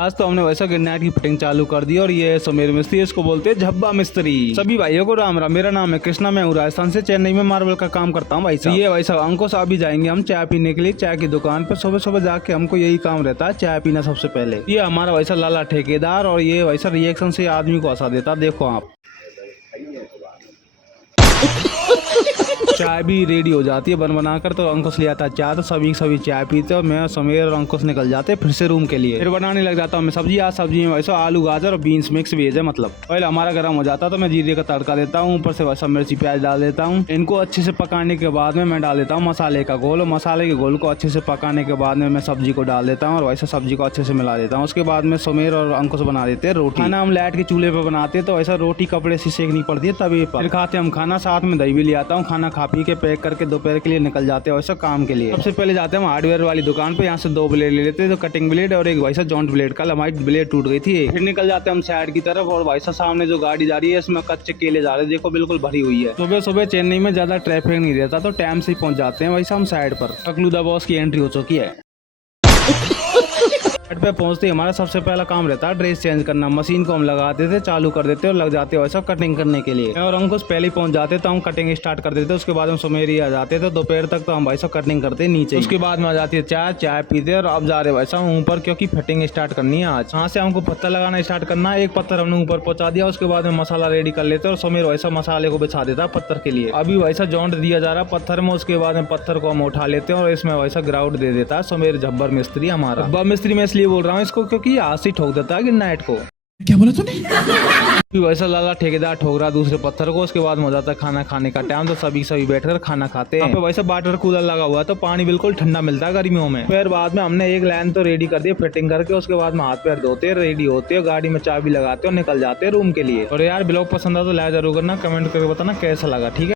आज तो हमने वैसा ग्रेनाइट की फिटिंग चालू कर दी और ये है समीर मिस्त्री, इसको बोलते हैं झब्बा मिस्त्री। सभी भाइयों को राम राम, मेरा नाम है कृष्णा, मैं हूँ राजस्थान से, चेन्नई में मार्बल का काम करता हूँ भाई साहब। ये भाई साहब अंकुश अभी जाएंगे हम चाय पीने के लिए चाय की दुकान पर। सुबह सुबह जाके हमको यही काम रहता है, चाय पीना सबसे पहले। ये हमारा वैसा लाला ठेकेदार और ये वैसा रिएक्शन से आदमी को हंसा देता, देखो आप। चाय भी रेडी हो जाती है बन बनाकर, तो अंकुश ले आता है चाय, तो सभी चाय पीते और मैं समीर और अंकुश निकल जाते फिर से रूम के लिए। फिर बनाने लग जाता हूँ मैं सब्जी। आज सब्जी में वैसा आलू गाजर और बीन्स मिक्स वेज है, मतलब पहले हमारा गर्म हो जाता है तो मैं जीरे का तड़का देता हूँ, ऊपर से वैसा मिर्ची प्याज डाल देता हूँ। इनको अच्छे से पकाने के बाद में मैं डाल देता हूँ मसाले का घोल, और मसाले के घोल को अच्छे से पकाने के बाद में मैं सब्जी को डाल देता हूँ और वैसा सब्जी को अच्छे से मिला देता हूँ। उसके बाद में समीर और अंकुश बना देते हैं रोटी। खाना हम लाइट के चूल्हे पे बनाते हैं, तो ऐसा रोटी कपड़े से सेकनी पड़ती है तवे पर। फिर खाते हम खाना, साथ में दही भी ले आता हूँ। खाना खा पी के पैक करके दोपहर के लिए निकल जाते हैं वैसा काम के लिए। सबसे पहले जाते हैं हम हार्डवेयर वाली दुकान पे, यहाँ से 2 ब्लेड ले लेते हैं, तो कटिंग ब्लेड और एक वैसा जॉइंट ब्लेड। कल हमारी ब्लेड टूट गई थी। फिर निकल जाते हैं हम साइड की तरफ, और वैसा सामने जो गाड़ी जा रही है इसमें कच्चे केले जा रहे हैं, देखो बिल्कुल भरी हुई है। सुबह सुबह चेन्नई में ज्यादा ट्रैफिक नहीं रहता, तो टाइम से पहुंच जाते हैं वैसा हम साइड पर। अकलूदा बॉस की एंट्री हो चुकी है। साइड पे पहुंचते ही हमारा सबसे पहला काम रहता है ड्रेस चेंज करना। मशीन को हम लगाते थे, चालू कर देते और लग जाते वैसा कटिंग करने के लिए। और अंकुश पहले ही पहुंच जाते तो हम कटिंग स्टार्ट कर देते। उसके बाद हम सुमेरी आ जाते थे, दोपहर तक तो हम वैसा कटिंग करते नीचे। उसके बाद में आ जाती है चाय पीते, और अब जा रहे वैसा ऊपर, क्योंकि फिटिंग स्टार्ट करनी है आज। यहाँ से हमको पत्थर लगाना स्टार्ट करना है। एक पत्थर हमने ऊपर पहुंचा दिया, उसके बाद में मसाला रेडी कर लेते और सुमेर वैसा मसाले को बिछा देता पत्थर के लिए। अभी वैसा जॉइंट दिया जा रहा है पत्थर में, उसके बाद में पत्थर को हम उठा लेते हैं और इसमें वैसा ग्राउंड दे देता है सुमेर झब्बर मिस्त्री हमारा। झब्बा मिस्त्री मैं इसलिए बोल रहा हूँ इसको क्योंकि आज से ठोक देता है ग्रेनाइट को। क्या बोला तूने? वैसा लाला ठेकेदार ठोक रहा दूसरे पत्थर को। उसके बाद में हो जाता है खाना खाने का टाइम, तो सभी बैठकर खाना खाते हैं। यहाँ पे वैसा वाटर कूलर लगा हुआ है, तो पानी बिल्कुल ठंडा मिलता है गर्मियों में। फिर बाद में हमने एक लाइन तो रेडी कर दी फिटिंग करके। उसके बाद में हाथ पैर धोते रेडी होते, गाड़ी में चाबी लगाते और निकल जाते रूम के लिए। और यार ब्लॉग पसंद आ तो लाइक जरूर करना, कमेंट करके बताना कैसा लगा, ठीक है।